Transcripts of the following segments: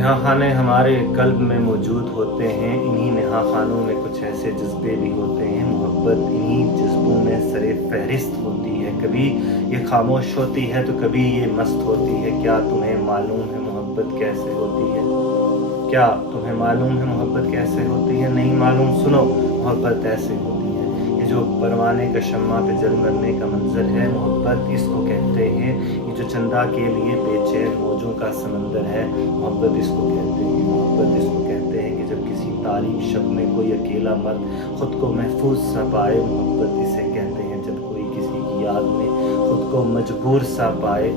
नहाखाने हमारे कल्ब में मौजूद होते हैं। इन्हीं नहाखानों में कुछ ऐसे जज्बे भी होते हैं। मोहब्बत इन्हीं जज्बों में सरे फहरिस्त होती है। कभी ये खामोश होती है तो कभी ये मस्त होती है। क्या तुम्हें मालूम है मोहब्बत कैसे होती है? क्या तुम्हें मालूम है मोहब्बत कैसे होती है? नहीं मालूम? सुनो, मोहब्बत ऐसे होती है। ये जो परवाने का शम्मा पे जल मरने का मंजर है, मोहब्बत इसको कहते हैं। ये जो चंदा के लिए बेचैन मौजों का समंदर है, मोहब्बत इसको कहते हैं। मोहब्बत इसको कहते हैं कि जब किसी तारीक शब में कोई अकेला मर्द खुद को महफूज सा पाए, मोहब्बत इसे कहते हैं। जब कोई किसी की याद में खुद को मजबूर सा पाए,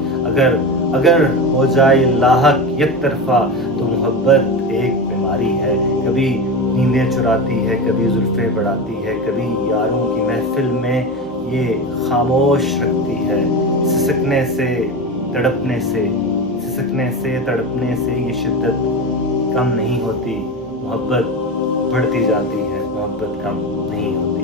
अगर हो जाए लाहक एक तरफा, तो मोहब्बत एक बीमारी है। कभी नींदें चुराती है, कभी जुल्फ़ें बढ़ाती है, कभी यारों की महफ़िल में ये खामोश रखती है। सिसकने से तड़पने से ये शिद्दत कम नहीं होती। मोहब्बत बढ़ती जाती है, मोहब्बत कम नहीं होती।